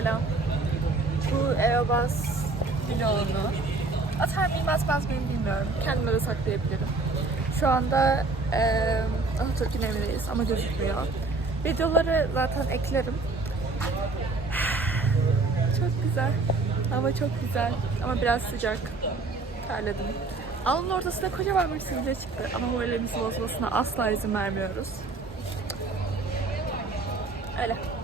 Selam. Bu Eobas vlogunu atar mıyım atmaz mıyım bilmiyorum. Kendime de saklayabilirim. Şu anda eee Atatürk'ün evindeyiz ama gözükmüyor. Videoları zaten eklerim. Çok güzel. Hava çok güzel ama biraz sıcak. Terledim. Alnın ortasında kocaman bir sivilce çıktı ama moralimizi bozmasına asla izin vermiyoruz. Öyle.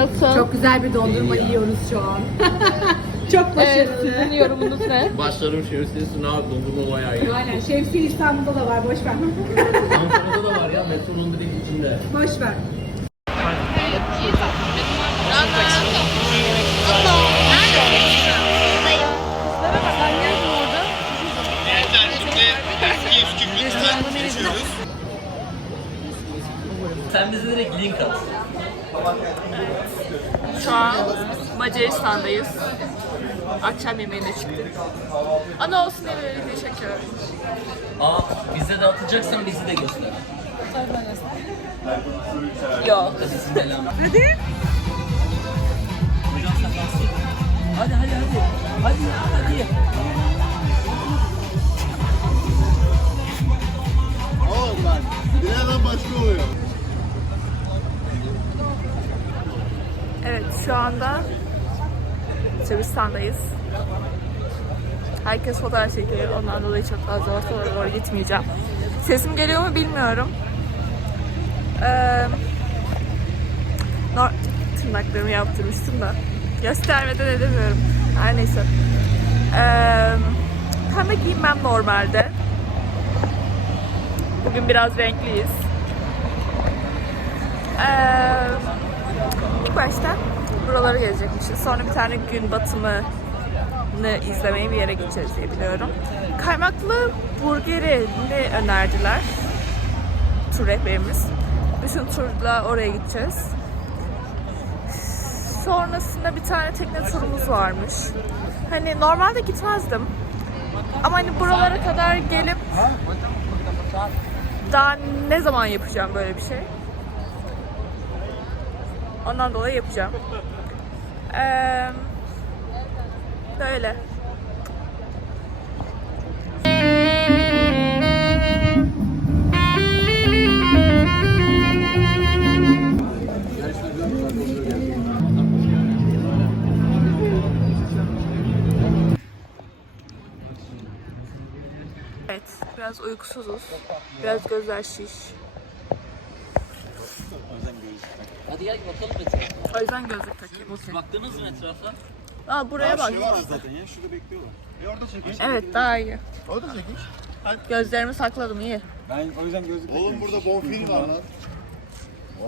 Nasıl? Çok güzel bir dondurma yiyoruz şu an. Çok Evet, başarılı. sizin yorumunuz ne? Başlarım Şemsiye Sınav dondurma bayağı iyi. Aynen. Şemsiye İstanbul'da da var. Boş ver. Ankara'da da var ya metronun direkt içinde. Boş ver. Sen bize direkt link at. Macaristan'dayız. Akşam yemeğine çıktık. Ana olsun böyle video çekiyorum. Aa bize de atacaksan bizi de göster. Yok. Hadi. Hadi hadi hadi. Hadi ya hadi. Oğlum lan. Bir yerden başka oluyor. Evet şu anda Sırbistan'dayız. Herkes fotoğraf çekiyor. Ondan dolayı çok fazla ortalara doğru gitmeyeceğim. Sesim geliyor mu bilmiyorum. Ee, nor- tırnaklarımı yaptırmıştım da. Göstermeden edemiyorum. Her neyse. Ee, pembe giymem normalde. Bugün biraz renkliyiz. Ee, İlk başta buraları gezecekmişiz. Sonra bir tane gün batımını izlemeye bir yere gideceğiz diye biliyorum. Kaymaklı burgerini önerdiler. Tur rehberimiz. Bütün turla oraya gideceğiz. Sonrasında bir tane tekne turumuz varmış. Hani normalde gitmezdim. Ama hani buralara kadar gelip daha ne zaman yapacağım böyle bir şey? Ondan dolayı yapacağım. Ee, böyle. Evet, biraz uykusuzuz. Biraz gözler şiş. Hadi gel bakalım etrafa. O yüzden gözlük takayım. okey. Baktınız mı etrafa? Aa buraya bak. Şey var zaten ya. Şurada bekliyorlar. Bir orada çekin. Evet daha iyi. Orada çekin. Gözlerimi sakladım iyi. Ben o yüzden gözlük Oğlum burada bonfil var lan.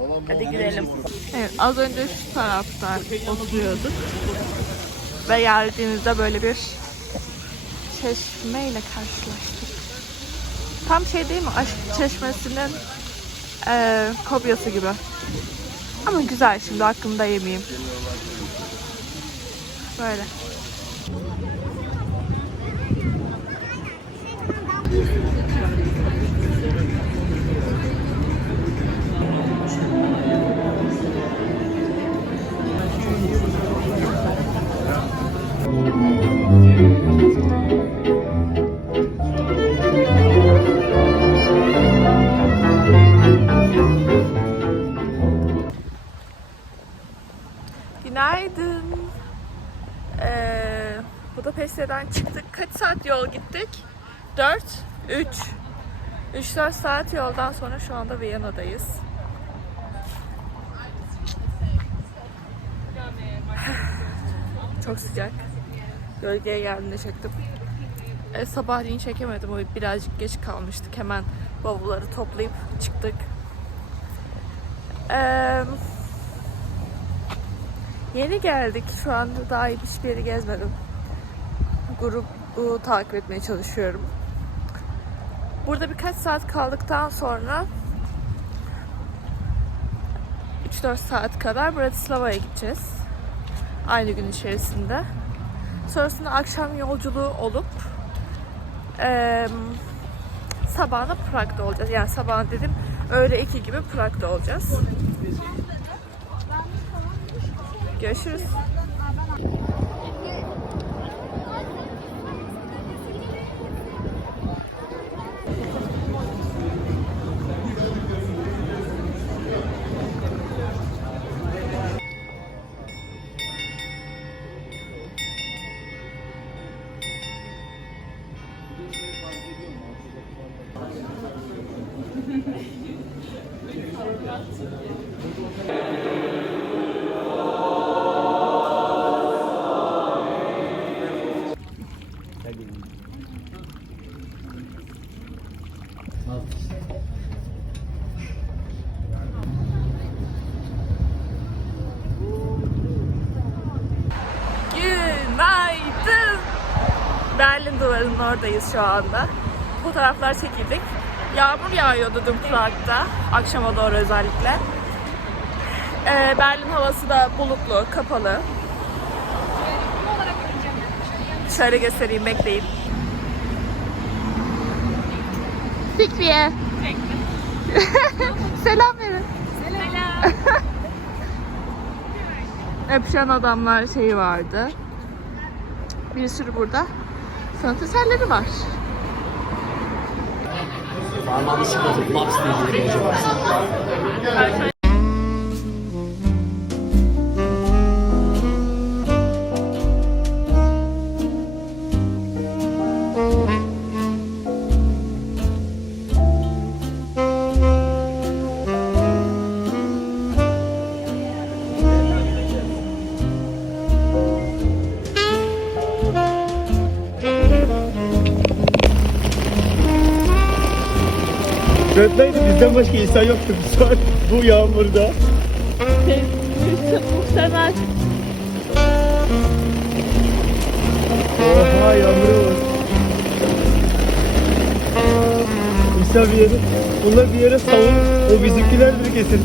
Oğlum Hadi gidelim. Evet, az önce şu tarafta oturuyorduk. Ve geldiğimizde böyle bir çeşmeyle karşılaştık. Tam şey değil mi? Aşk çeşmesinin eee kopyası gibi. Ama güzel şimdi aklımda yemeyeyim. Böyle. Budapeşte'den çıktık. Kaç saat yol gittik? 4, 3. 3-4 saat yoldan sonra şu anda Viyana'dayız. Çok sıcak. Gölgeye geldiğinde çektim. E, sabahleyin çekemedim. Birazcık geç kalmıştık. Hemen bavulları toplayıp çıktık. Eee Yeni geldik. Şu anda daha hiçbir yeri gezmedim. Grubu takip etmeye çalışıyorum. Burada birkaç saat kaldıktan sonra 3-4 saat kadar Bratislava'ya gideceğiz. Aynı gün içerisinde. Sonrasında akşam yolculuğu olup eee sabahına Prag'da olacağız. Yani sabah dedim öğle 2 gibi Prag'da olacağız. Görüşürüz. Oradayız şu anda. Fotoğraflar çekildik. Yağmur yağıyordu dün Prag'da. Akşama doğru özellikle. Ee, Berlin havası da bulutlu, kapalı. Şöyle göstereyim, bekleyin. Fikriye. Selam verin. Selam. Öpüşen adamlar şeyi vardı. Bir sürü burada sanat eserleri var. Parmağını sıkmatıp laps diye bir var. Rötlaydı bizden başka insan yoktu bu saat bu yağmurda. Muhtemel. Oha yağmura bak. İsa bir yere, bunlar bir yere savun, o bizimkilerdir kesin.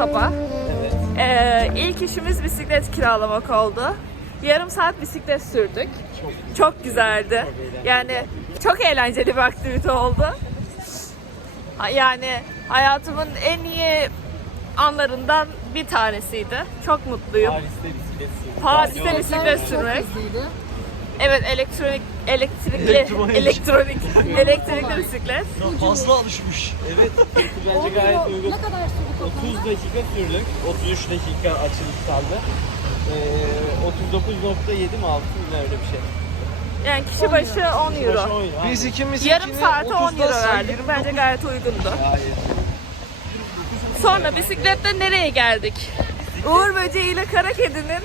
Sabah. Ee, ilk işimiz bisiklet kiralamak oldu. Yarım saat bisiklet sürdük. Çok, güzeldi. Yani çok eğlenceli bir aktivite oldu. Yani hayatımın en iyi anlarından bir tanesiydi. Çok mutluyum. Paris'te bisiklet sürdüm. Paris'te bisiklet sürmek. Evet elektronik elektrikli Elektronik. elektronik elektrikli bisiklet. Fazla alışmış. Evet. Bence gayet uygun. Ne kadar sürdük 30 dakika sürdük. 33 dakika açılıp kaldı. Ee, 39.7 mi 6 mı ne öyle bir şey. Yani kişi başı 10 euro. Başı oyun. Biz ikimiz Yarım saate 10 euro verdik. Bence gayet uygundu. Gayet. Sonra bisikletle nereye geldik? Uğur Böceği ile Kara Kedi'nin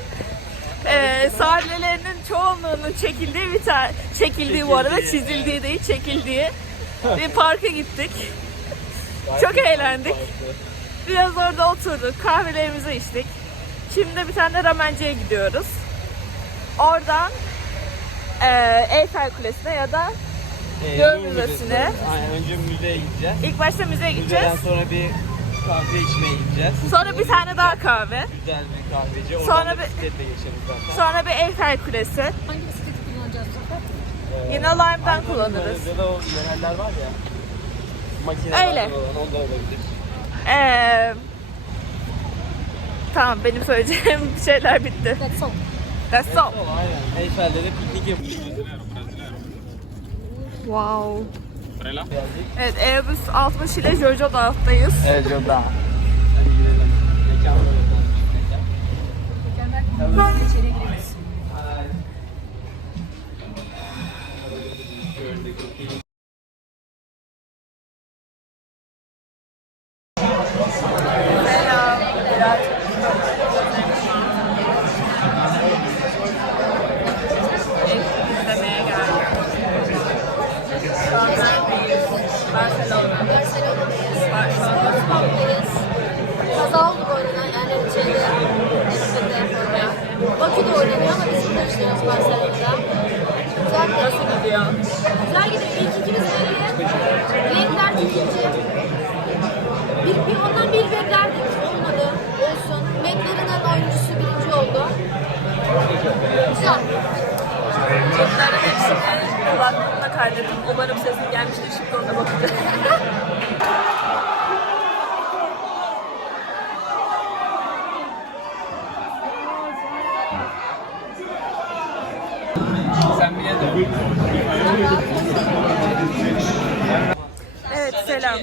e, sahnelerinin çoğunluğunun çekildiği bir tane çekildiği bu arada çizildiği değil çekildiği bir parka gittik. Çok eğlendik. Biraz orada oturduk, kahvelerimizi içtik. Şimdi bir tane ramenciye gidiyoruz. Oradan e, Eyfel Kulesi'ne ya da Ee, Göl Louvre Müzesi'ne. Aynen önce müzeye gideceğiz. ilk başta müzeye gideceğiz. Müzeden sonra bir kahve içmeye gideceğiz. Sonra bir tane daha kahve. Güzel bir kahveci. Oradan Sonra bir- bisikletle geçeriz zaten. Sonra bir Eyfel Kulesi. Hangi bisikleti kullanacağız bu sefer? Yine Lime'dan kullanırız. Ya da o yenerler var ya. Makineler Öyle. olan o da olabilir. Ee, Tamam benim söyleyeceğim şeyler bitti. That's all. That's all. Aynen. Eyfel'de piknik yapıyoruz. Wow. Evet Airbus 60 ile Jojo Dağı'dayız. Evet Joda. İçeri giriyoruz. Barcelona'da. Güzel gidiyor. Nasıl gidiyor? Güzel gidiyor. İlk ikimiz belli. Renkler ikinci. Bir, bir ondan bir beklerdik. Olmadı. Olsun. McLaren'ın oyuncusu birinci oldu. Güzel. Çocukların hepsini kulaklığımla kaydettim. Umarım sesim gelmiştir. Şimdi ona bakacağım. Evet selam.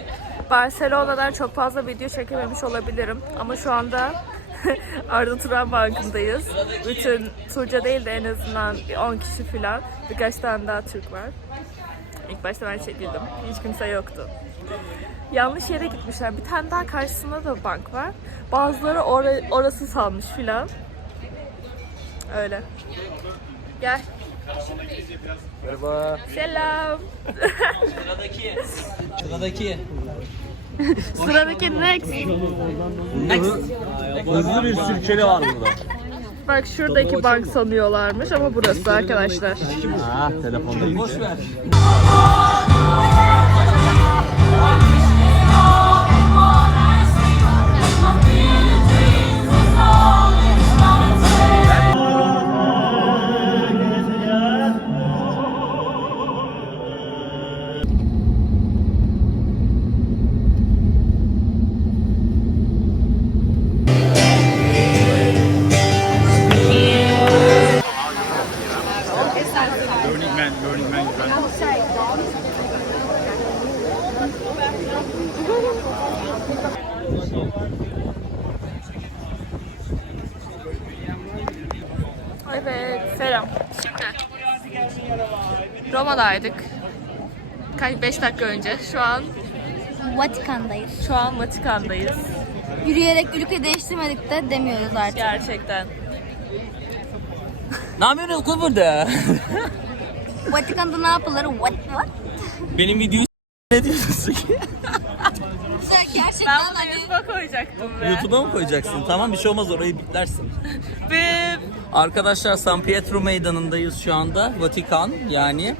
Barcelona'dan çok fazla video çekememiş olabilirim ama şu anda Arda Turan Bankı'ndayız. Bütün Turca değil de en azından bir 10 kişi falan. Birkaç tane daha Türk var. İlk başta ben çekildim. Hiç kimse yoktu. Yanlış yere gitmişler. Bir tane daha karşısında da bank var. Bazıları ora- orası sanmış filan. Öyle. Gel. Merhaba. Selam. Sıradaki. Sıradaki. Sıradaki next. Hızlı bir sürçeli var burada. Bak şuradaki bank sanıyorlarmış ama burası arkadaşlar. Ha telefonda Boş ver. Evet, selam. Şimdi Roma'daydık. Kaç 5 dakika önce. Şu an Vatikan'dayız. şu an Vatikan'dayız. Yürüyerek ülke değiştirmedik de demiyoruz artık. Gerçekten. Ne yapıyorsun okul burada? Vatikan'da ne yapılır? What what? Benim videoyu ne diyorsun ki? Sen Ben gerçekten bunu hani YouTube'a koyacaktım be. YouTube'a mı koyacaksın? Tamam bir şey olmaz orayı biplersin. Ve Arkadaşlar San Pietro meydanındayız şu anda. Vatikan yani.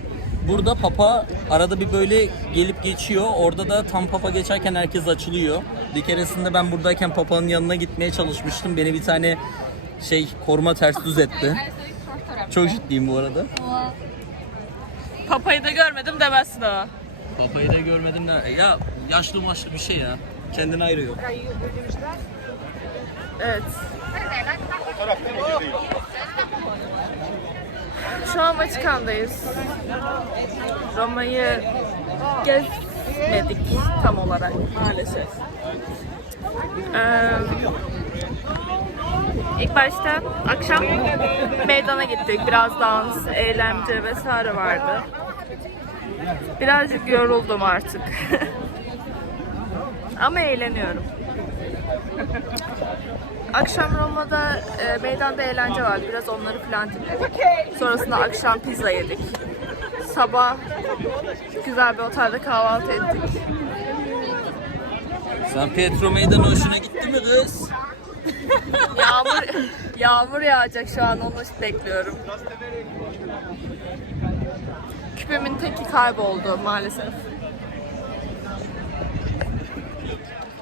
Burada papa arada bir böyle gelip geçiyor. Orada da tam papa geçerken herkes açılıyor. Bir keresinde ben buradayken papanın yanına gitmeye çalışmıştım. Beni bir tane şey koruma ters düz etti. Çok ciddiyim bu arada. Papayı da görmedim demezsin ama. Papayı da görmedim de ya yaşlı maçlı bir şey ya. Kendine ayrı yok. Evet. Şu an Vatikan'dayız. Roma'yı gezmedik tam olarak maalesef. Ee, ilk başta akşam meydana gittik. Biraz dans, eğlence vesaire vardı. Birazcık yoruldum artık. Ama eğleniyorum. Akşam Roma'da e, meydanda eğlence vardı. Biraz onları falan dinledik. Sonrasında akşam pizza yedik. Sabah güzel bir otelde kahvaltı ettik. San Pietro meydanı hoşuna gitti mi kız? Yağmur yağmur yağacak şu an onu bekliyorum. Küpemin teki kayboldu maalesef. Hocam San Pietro meydanı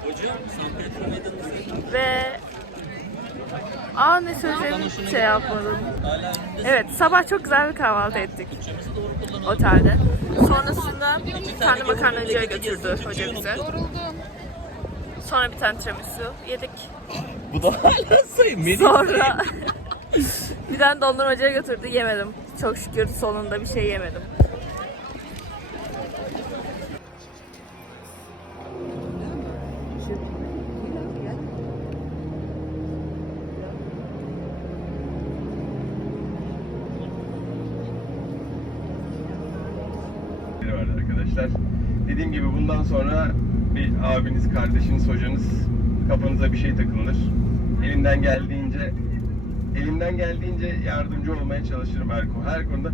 Ve Aa ne söyleyeceğimi şey yapmadım. Evet sabah çok güzel bir kahvaltı ettik. Otelde. Sonrasında bir tane makarnacıya götürdü hoca bize. Sonra bir tane tiramisu yedik. Bu da hala sayın. Sonra bir tane dondurmacıya götürdü yemedim. Çok şükür sonunda bir şey yemedim. Bundan sonra bir abiniz, kardeşiniz, hocanız kafanıza bir şey takılır. Elimden geldiğince elimden geldiğince yardımcı olmaya çalışırım her, her konuda.